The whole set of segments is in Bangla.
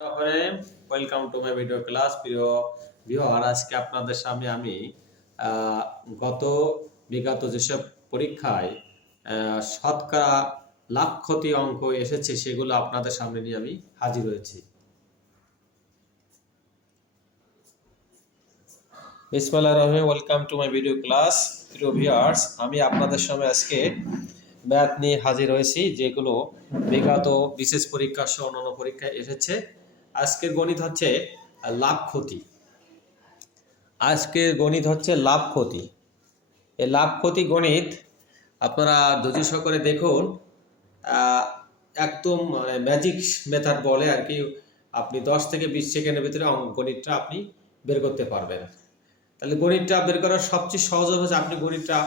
Welcome to my video class. প্রিয় ভিউয়ার, আজকে আপনাদের সামনে আমি গত বিগত যেসব পরীক্ষায় শতকরা লাখ ক্ষতি অঙ্ক এসেছে সেগুলো আপনাদের সামনে নিয়ে আমি হাজির হয়েছি। বিসমিল্লাহির রহমানির রহিম। Welcome to my video class. প্রিয় ভিউয়ার্স, আমি আপনাদের সামনে আজকে ম্যাথ নিয়ে হাজির হয়েছি, যেগুলো বিগত বিশেষ পরীক্ষা সহ অন্যান্য পরীক্ষায় এসেছে। আজকের গণিত হচ্ছে লাভ ক্ষতি। লাভ ক্ষতি। এই লাভ ক্ষতি গণিত আপনারা ধৈর্য সহকারে দেখুন। একদম ম্যাজিক মেথড বলে আর কি। আপনি 10 থেকে 20 সেকেন্ডের ভিতরে গণিতটা আপনি বের করতে পারবেন। তাহলে গণিতটা বের করার সবচেয়ে সহজ হচ্ছে আপনি গণিতটা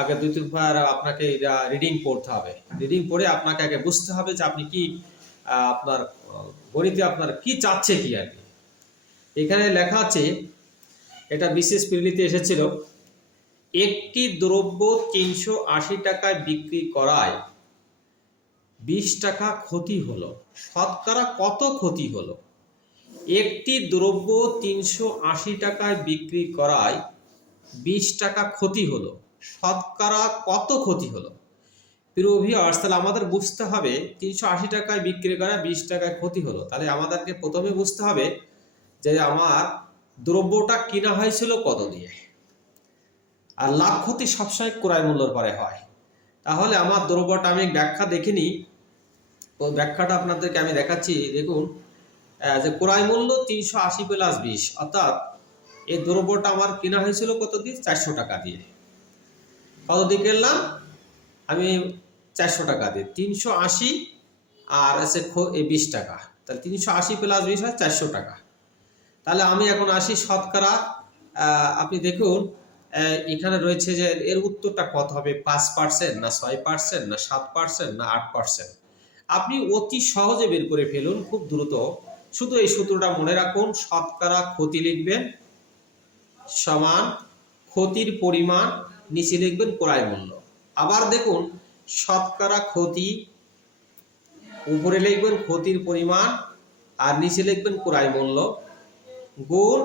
আগে 2-3 বার আপনাকে এটা রিডিং পড়তে হবে। রিডিং পড়ে আপনাকে আগে বুঝতে হবে যে আপনি কি আপনার গণিতে আপনার কি চাচ্ছে কি আর কি। এখানে লেখা আছে, এটা বিশেষ প্রিলিতে এসেছিল, একটি দ্রব্য 380 টাকায় বিক্রি করায় 20 টাকা ক্ষতি হলো, শতকরা কত ক্ষতি হলো? একটি দ্রব্য 380 টাকায় বিক্রি করায় 20 টাকা ক্ষতি হলো, শতকরা কত ক্ষতি হলো? প্রিয় ভিউয়ার্স, তাহলে আমাদের বুঝতে হবে 380 টাকায় বিক্রি করায় 20 টাকায় ক্ষতি হলো। তাহলে আমাদেরকে প্রথমে বুঝতে হবে যে আমার দ্রব্যটা কিনা হয়েছিল কত দিয়ে। আর লাভ ক্ষতি সবসময় ক্রয় মূল্যের পরে হয়। তাহলে আমার দ্রব্যটা আমি ব্যাখ্যা দেখিনি, ওই ব্যাখ্যাটা আপনাদেরকে আমি দেখাচ্ছি। দেখুন যে ক্রয় মূল্য 380 প্লাস 20, অর্থাৎ এই দ্রব্যটা আমার কেনা হয়েছিল কত দিয়ে? 400 টাকা দিয়ে। কত দিয়ে কিনলাম আমি? 400 টাকা দিয়ে। 380 আর আছে 20 টাকা, তাহলে 380 প্লাস 20 হয় 400 টাকা। তাহলে আমি এখন আসি শতকরা। আপনি দেখুন এখানে রয়েছে যে এর উত্তরটা কত হবে? 5% না 6% না 7% না 8%? আপনি অতি সহজে বের করে ফেলুন, খুব দ্রুত। শুধু এই সূত্রটা মনে রাখুন, শতকরা ক্ষতি লিখবেন সমান ক্ষতির পরিমাণ, নিচে লিখবেন ক্রয় মূল্য। আবার দেখুন শতকরা ক্ষতি, উপরে লিখবেন ক্ষতির পরিমাণ আর নিচে লিখবেন ক্রয় মূল্য, গুণ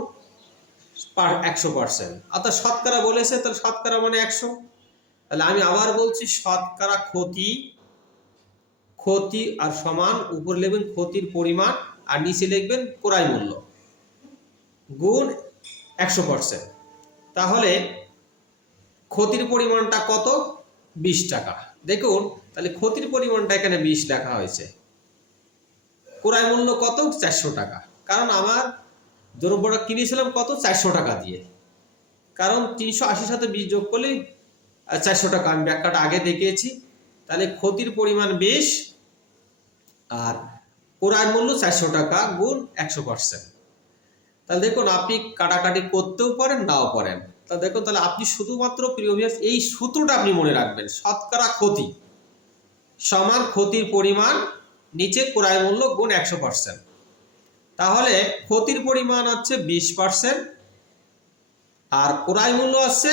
100%। অর্থাৎ শতকরা বলেছে, তাহলে শতকরা মানে 100। তাহলে আমি আবার বলছি, শতকরা ক্ষতি আর সমান, উপরে লিখবেন ক্ষতির পরিমাণ আর নিচে লিখবেন ক্রয় মূল্য, গুণ 100%। তাহলে ক্ষতির পরিমাণটা কত? 20 টাকা। দেখুন তাহলে ক্ষতির পরিমাণটা এখানে 20 লেখা হয়েছে, ক্রয় মূল্য কত? 400 টাকা। কারণ আমার দ্রব্যটা কিনেছিলাম কত? 400 টাকা দিয়ে। কারণ 380 সাথে 20 যোগ করলে 400 টাকা, আমি ব্যাখ্যাটা আগে দেখিয়েছি। তাহলে ক্ষতির পরিমাণ 20 আর ক্রয় মূল্য 400 টাকা, গুণ 100%। তাহলে দেখুন আপনি কাটাকাটি করতেও পারেন, নাও পারেন। তাহলে দেখুন, তাহলে আপনি শুধুমাত্র প্রিয় ভিউয়ার্স এই সূত্রটা আপনি মনে রাখবেন, শতকরা ক্ষতি সমান ক্ষতির পরিমাণ নিচে ক্রয় মূল্য গুণ 100%। তাহলে ক্ষতির পরিমাণ হচ্ছে 20% আর ক্রয় মূল্য হচ্ছে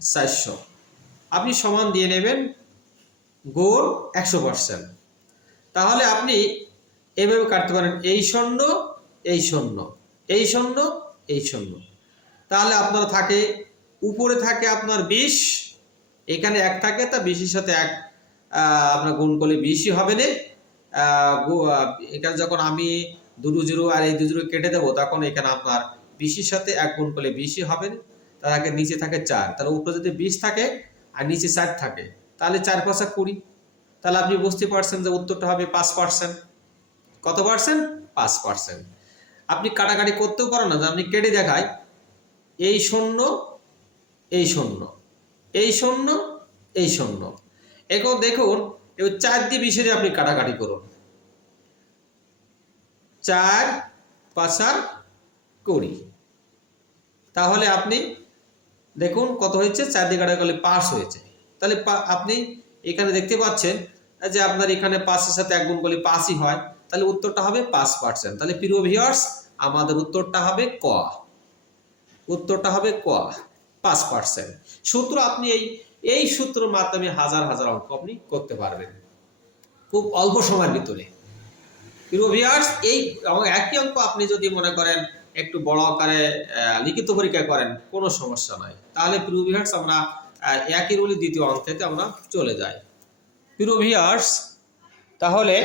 400। আপনি সমান দিয়ে নেবেন গুণ 100%। তাহলে আপনি এভাবে কাটতে পারেন, এই শূন্য এই শূন্য এই শূন্য এই শূন্য। তাহলে আপনার থাকে, উপরে থাকে আপনার 20, এখানে 1 থাকে, তা 20-এর সাথে 1 আপনার গুণ করলে 20-ই হবে না। এখানে যখন আমি 2 জিরো আর এই 2 জিরো কেটে দেবো, তখন এখানে আপনার 20-এর সাথে 1 গুণ করলে 20-ই হবে না। তার আগে নিচে থাকে 4, তাহলে উপরে যদি 20 থাকে আর নিচে 4 থাকে, তাহলে 4×5 = 20। তাহলে আপনি বুঝতে পারছেন যে উত্তরটা হবে 5%। কত পার্সেন্ট? 5%। আপনি কাটাকাটি করতেও পারেন না, আপনি কেটে দেখায়, এই শূন্য এই শূন্য এই শূন্য এই শূন্য। এখন দেখুন এবার 4 দিয়ে 20 আপনি কাটাকাটি করুন, 4×5 = 20। তাহলে আপনি দেখুন কত হয়েছে, 4 দিয়ে কাটা করলে 5 হয়েছে। তাহলে আপনি এখানে দেখতে পাচ্ছেন যে আপনার এখানে 5-এর সাথে 1 গুণ করলে 5-ই হয়। তাহলে উত্তরটা হবে 5%। তাহলে প্রিয় ভিউয়ার্স, আমাদের উত্তরটা হবে ক। উত্তরটা হবে ক, 5%। সূত্র আপনি এই সূত্রের মাধ্যমে হাজার হাজার অঙ্ক আপনি করতে পারবেন খুব অল্প সময়ের ভিতরে। প্রিয় ভিউয়ার্স, এই একই অঙ্ক আপনি যদি মনে করেন একটু বড় আকারে লিখিত পরীক্ষা করেন, কোনো সমস্যা নাই। তাহলে প্রিয় ভিউয়ার্স, আমরা একই রুলে দ্বিতীয় অঙ্কেতে আমরা চলে যাই। প্রিয় ভিউয়ার্স, তাহলে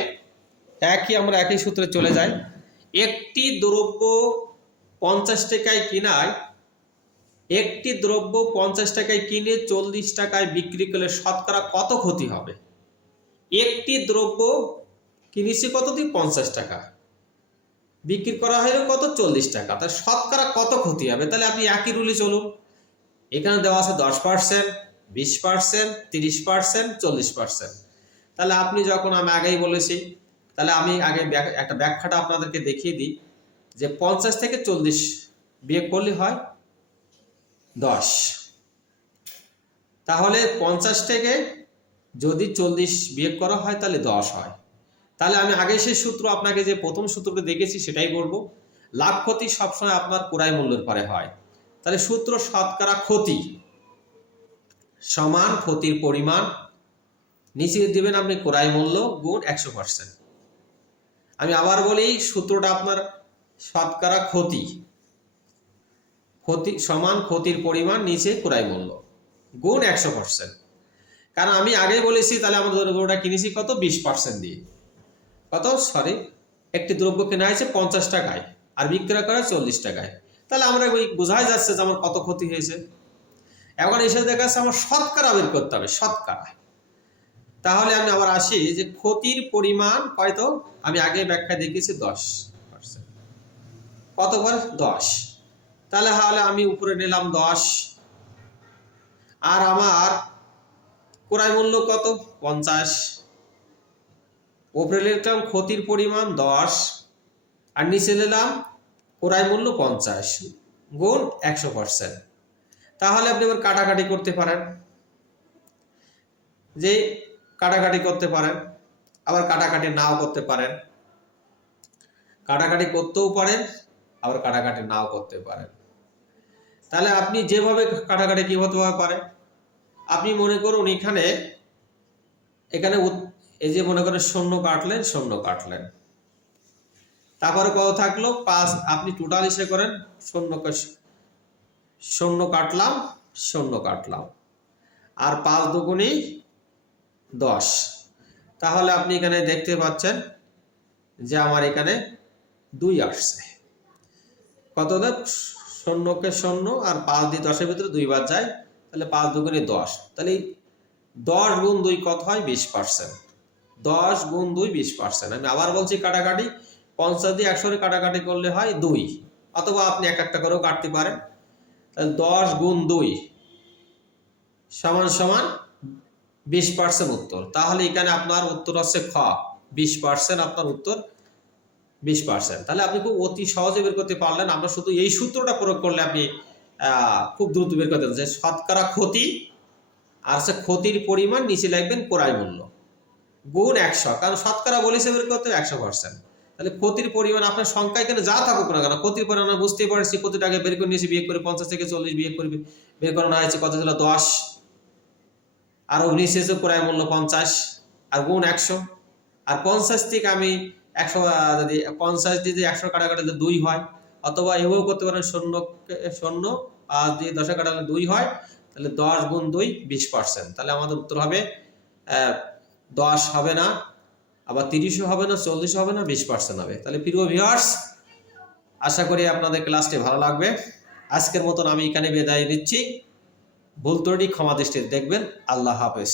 আমরা একই সূত্রে চলে যাই। একটি দ্রব্য 50 টাকায় কিনায়, একটি দ্রব্য 50 টাকায় কিনে 40 টাকায় বিক্রি করলে শতকরা কত ক্ষতি হবে? একটি দ্রব্য কিনেছি কত দিয়ে? 50 টাকা, বিক্রি করা হলো কত? 40 টাকা। তাহলে শতকরা কত ক্ষতি হবে? তাহলে আপনি একই রুলে চলুন। এখানে দেওয়া আছে 10%, 20%, 30%, 40%। তাহলে আপনি যখন, আমি আগেই বলেছি, তাহলে আমি আগে একটা ব্যাখ্যাটা আপনাদেরকে দেখিয়ে দিই যে 50 থেকে 40 বিয়োগ করলে হয় 10। তাহলে 50 থেকে যদি 40 বিয়োগ করা হয় তাহলে 10 হয়। তাহলে আমি আগে সেই সূত্র, আপনাকে যে প্রথম সূত্রটা দেখেছি সেটাই বলবো। লাভ ক্ষতি সবসময় আপনার ক্রয় মূল্যের পরে হয়। তাহলে সূত্র শতকরা ক্ষতি সমান ক্ষতির পরিমাণ, নিচে দিবেন আপনি ক্রয় মূল্য গুণ 100%। আমি আবার বলি, সূত্রটা আপনার শতকরা ক্ষতি সমান ক্ষতির পরিমাণ নিচে ক্রয় মূল্য গুণ 100%। কারণ আমি আগেই বলেছি, তাহলে আমরা দ্রব্যটা কিনেছি কত? 20% দিয়ে। কত? সরি, একটি দ্রব্য কেনা হয়েছে 50 টাকায় আর বিক্রয় করা 40 টাকায়। তাহলে আমরা বোঝাই যাচ্ছে যে আমার কত ক্ষতি হয়েছে। এখন এসে দেখা যাচ্ছে আমার শতকরা বের করতে হবে, শতকরা। তাহলে আমি আবার আসি যে ক্ষতির পরিমাণ কত, আমি আগে ব্যাখ্যা দেখিয়েছি 10%। কতবার? 10। তাহলে আমি উপরে নিলাম 10, আর আমার ক্রয় মূল্য কত? 50। উপরে নিলাম ক্ষতির পরিমাণ 10, আর নিচে নিলাম ক্রয় মূল্য 50 গুণ 100%। তাহলে আপনি এবার কাটাকাটি করতে পারেন, যে কাটাকাটি করতে পারেন, আবার কাটাকাটি নাও করতে পারেন। কাটাকাটি করতেও পারেন, আবার কাটাকাটি নাও করতে পারেন। তাহলে আপনি যেভাবে কাটাকাটি কি হতে পারে, আপনি মনে করুন এখানে এই যে মনে করেন 0 কাটলেন, 0 কাটলেন, তারপরে কত থাকলো? 5। আপনি টোটাল হিসেবে করেন, 0 কাটলাম, 0 কাটলাম, আর 5 দুগুণী 10। তাহলে আপনি এখানে দেখতে পাচ্ছেন যে আমার এখানে 2 আসছে। কত? 0কে 0 আর 5 দিয়ে 10-এর ভিতরে 2 বার যায়, তাহলে 5 দুগুণী 10। তাহলে 10 গুণ 2 কত হয়? 20%। 10 গুণ 2 20%। আমি আবার বলছি, কাটাকাটি 50 দিয়ে 100 কাটাকাটি করলে হয় 2, অথবা আপনি একটা করেও কাটতে পারেন। তাহলে 10 গুণ 2 সমান সমান 20% উত্তর। তাহলে এখানে আপনার উত্তর হচ্ছে খ, 20%। আপনার উত্তর 20%। তাহলে আপনি খুব অতি সহজে বের করতে পারলেন। আমরা শুধু এই সূত্রটা প্রয়োগ করলে আপনি খুব দ্রুত বের করতে পারবেন যে শতকরা ক্ষতি, আর হচ্ছে ক্ষতির পরিমাণ, নিচে লিখবেন ক্রয় মূল্য গুণ 100। কারণ শতকরা বলেছে বের করতে 100%। তাহলে ক্ষতির পরিমাণ আপনার সংখ্যা এখানে যা থাকুক না কেন, ক্ষতির পরিমাণ আমরা বুঝতেই পারছি। কত টাকা বের করে নিয়েছি, বিয়োগ করে 50 থেকে 40 বিয়োগ করে বের করানো হয়েছে, কত ছিল? 10। আর নিচে ক্রয় মূল্য 50, আর গুণ 100। আর 50 থেকে আমি 100, যদি 50 দিয়ে 100 কাটাকাটি 2 হয়, অথবা এভাবেও করতে পারেন, 0 5 দিয়ে 10 কাটালে 2 হয়। তাহলে 10 গুণ 2 20%। তাহলে আমাদের উত্তর হবে 10 হবে না, আবার 30ও হবে না, 40ও হবে না, 20% হবে। তাহলে প্রিয় ভিউয়ার্স, আশা করি আপনাদের ক্লাসটি ভালো লাগবে। আজকের মতন আমি এখানে বিদায় দিচ্ছি। ভুল ত্রুটি ক্ষমা দৃষ্টিতে দেখবেন। আল্লাহ হাফেজ।